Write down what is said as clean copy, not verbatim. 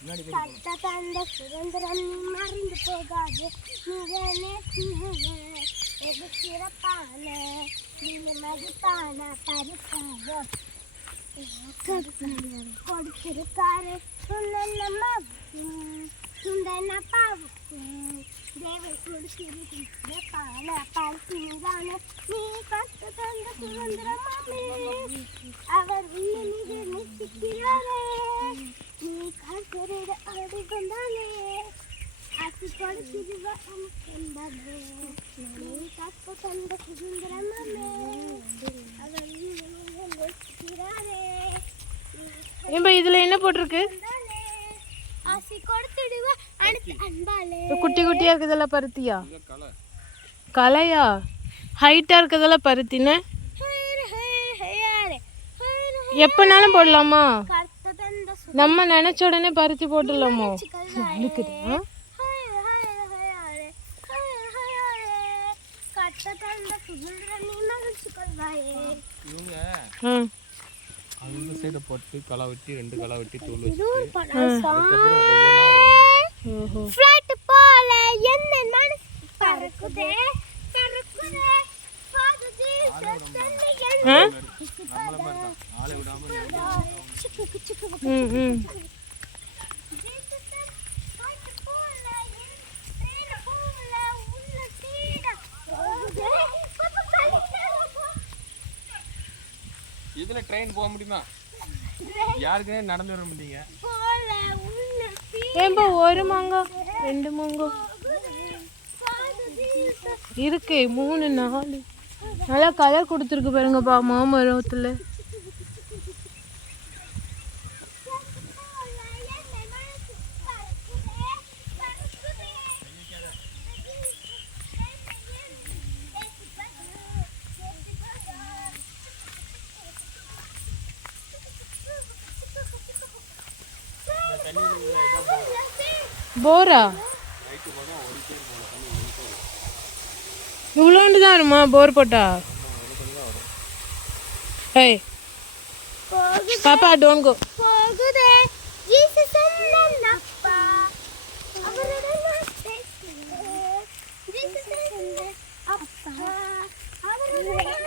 தந்த சுதந்திரம் மறைந்து போகாது எது சிறப்பான மதிப்பான பரிசாக கொடுத்திருக்காரு சுந்தன பாவுக்கும் தேவை கொடுத்திருப்பான பரிசுதான நீ கத்து தந்த சுதந்திரமாமே அவர் உன்னை மீது நேசிக்கிறாரே நீ காக்கிறத அடி வந்தாலே ஆசி கொடுத்திருவா என்பதே நீ கத்து தந்த சுதந்திரமாமே அவர் உன்னை மீது நேசிக்கிறாரே. ஏன்பா இதுல என்ன போட்டிருக்கு? ஆசி கொடுத்திடுவா அன்பாலே. குட்டி குட்டியா இருக்குதெல்லாம் பருத்தியா? கலையா? ஹைட்டா இருக்குதெல்லாம் பருத்தின? எப்பனாலும் போடலாமா? நம்ம நினைச்ச உடனே பருத்தி போட்டுடலாமோ? அந்த சைடு போட்டு களை வெட்டி 2 களை வெட்டி தூள் ஃப்ளைட் போல என்ன மனசு பறக்குதே பறக்குதே பாதுதே சத்தன்னிகள் நம்மள மாதிரி தான் ஆளை விடாம இதுல ட்ரெயின் போக முடியுமா? யாருக்குனே நடந்து வர முடியுங்க. ஏன்பா ஒரு மாங்கா 2 மாங்கா இருக்கு 3 4 நல்லா கலர் கொடுத்துருக்கு பாருங்கப்பா மாமரத்துல. போரா இவ்வளோண்டு தான் வருமா போர் போட்டா? ஏய் பாப்பா டோன்ட் கோ. போகுதே ஜீசஸ் என்னப்பா அவரோட நாஸ்தே ஜீசஸ் அப்பா அவரோட